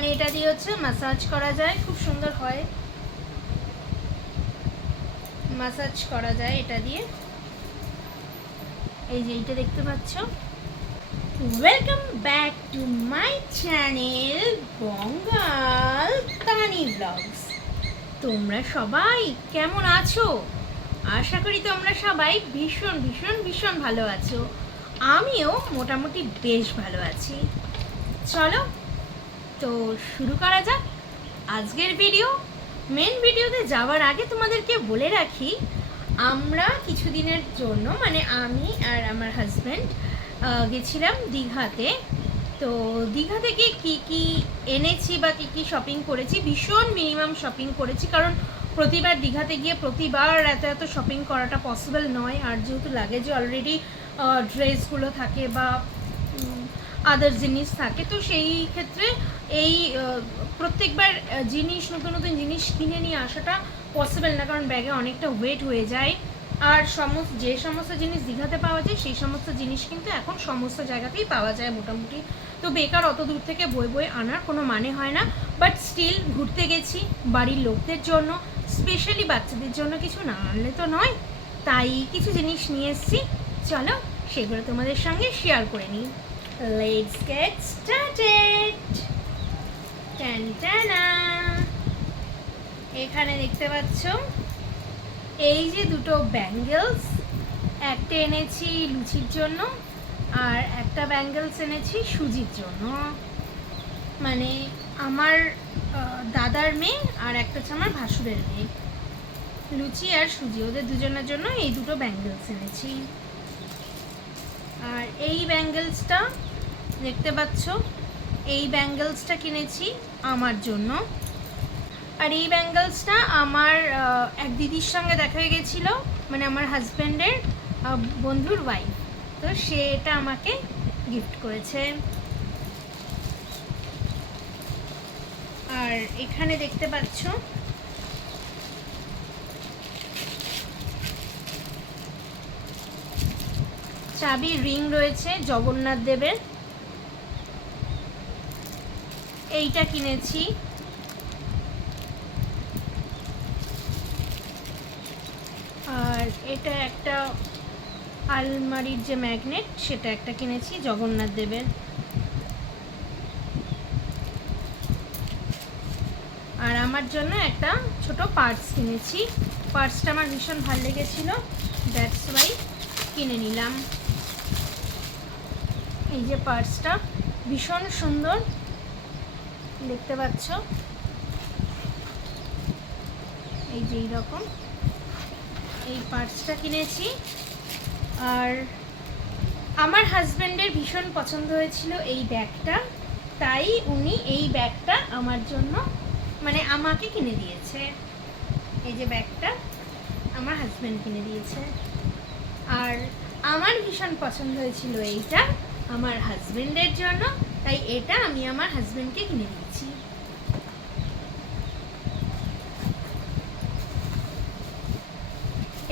মানে এটা দিয়ে হচ্ছে ম্যাসাজ করা যায়, খুব সুন্দর হয়, ম্যাসাজ করা যায় এটা দিয়ে। এই যে এইটা দেখতে পাচ্ছ। Welcome back to my channel Bangal Tani vlogs. তোমরা সবাই কেমন আছো? আশা করি তোমরা সবাই ভীষণ ভীষণ ভীষণ ভালো আছো। আমিও মোটামুটি বেশ ভালো আছি। চলো তো শুরু করা যাক আজকের ভিডিও। মেন ভিডিওতে যাওয়ার আগে তোমাদেরকে বলে রাখি, আমরা কিছুদিনের জন্য মানে আমি আর আমার হাজব্যান্ড গেছিলাম দীঘাতে। তো দীঘা থেকে কী কী এনেছি বা কী কী শপিং করেছি, ভীষণ মিনিমাম শপিং করেছি, কারণ প্রতিবার দীঘাতে গিয়ে প্রতিবার এত এত শপিং করাটা পসিবল নয়। আর যেহেতু লাগেজে অলরেডি ড্রেসগুলো থাকে বা আদার জিনিস থাকে, তো সেই ক্ষেত্রে এই প্রত্যেকবার জিনিস নতুন নতুন জিনিস কিনে নিয়ে আসাটা পসিবল না, কারণ ব্যাগে অনেকটা ওয়েট হয়ে যায়। আর যে সমস্ত জিনিস দীঘাতে পাওয়া যায় সেই সমস্ত জিনিস কিন্তু এখন সমস্ত জায়গাতেই পাওয়া যায় মোটামুটি। তো বেকার অত দূর থেকে বই বই আনার কোনো মানে হয় না। বাট স্টিল ঘুরতে গেছি বাড়ির লোকদের জন্য, স্পেশালি বাচ্চাদের জন্য কিছু না আনলে তো নয়, তাই কিছু জিনিস নিয়ে এসেছি। চলো সেগুলো তোমাদের সঙ্গে শেয়ার করে নিই। Let's get started. টানটানা। এখানে দেখতে পাচ্ছ এই যে দুটো ব্যাঙ্গেলস, একটা এনেছি লুচির জন্য আর একটা ব্যাঙ্গেলস এনেছি সুজির জন্য। মানে আমার দাদার মেয়ে আর একটা হচ্ছে আমার ভাসুরের মেয়ে। লুচি আর সুজি ওদের দুজনের জন্য এই দুটো ব্যাঙ্গেলস এনেছি। আর এই ব্যাঙ্গেলসটা দেখতে পাচ্ছ, এই ব্যাঙ্গেলসটা কিনেছি আমার জন্য। আর এই ব্যাঙ্গেলসটা আমার এক দিদির সঙ্গে দেখা হয়ে গেছিলো, মানে আমার হাজব্যান্ডের বন্ধুর ওয়াইফ, তো সে এটা আমাকে গিফট করেছে। আর এখানে দেখতে পাচ্ছ চাবি রিং রয়েছে জগন্নাথ দেবের, এইটা কিনেছি। আর এটা একটা আলমারির যে ম্যাগনেট সেটা একটা কিনেছি জগন্নাথ দেবের। আর আমার জন্য একটা ছোট পার্স কিনেছি। পার্সটা আমার ভীষণ ভালো লেগেছিল, দ্যাটস ওয়াই কিনে নিলাম। এই যে পার্সটা ভীষণ সুন্দর দেখতে পাচ্ছ, এই যে এইরকম এই পার্সটা কিনেছি। আর আমার হাজব্যান্ডের ভীষণ পছন্দ হয়েছিল এই ব্যাগটা, তাই উনি এই ব্যাগটা আমার জন্য মানে আমাকে কিনে দিয়েছে। এই যে ব্যাগটা আমার হাজব্যান্ড কিনে দিয়েছে। আর আমার ভীষণ পছন্দ হয়েছিল এইটা আমার হাজব্যান্ডের জন্য, তাই এটা আমি আমার হাজব্যান্ডকে কিনে দিয়েছি।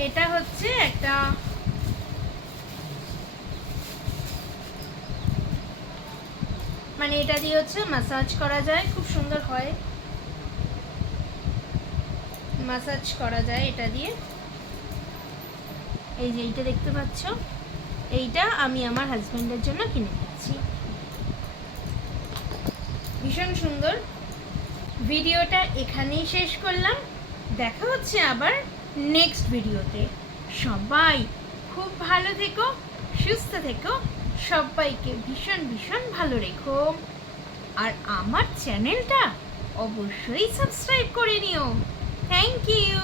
এটা হচ্ছে একটা মানে এটা দিয়ে হচ্ছে ম্যাসাজ করা যায়, খুব সুন্দর হয়, ম্যাসাজ করা যায় এটা দিয়ে। এই যে এইটা দেখতে পাচ্ছ, এইটা আমি আমার হাজব্যান্ডের জন্য কিনে দিয়েছি। ভীষণ সুন্দর। ভিডিওটা এখানেই শেষ করলাম, দেখা হচ্ছে আবার নেক্সট ভিডিওতে। সবাই খুব ভালো থেকো, সুস্থ থেকো, সবাইকে ভীষণ ভীষণ ভালো রেখো। আর আমার চ্যানেলটা অবশ্যই সাবস্ক্রাইব করে নিও। Thank you.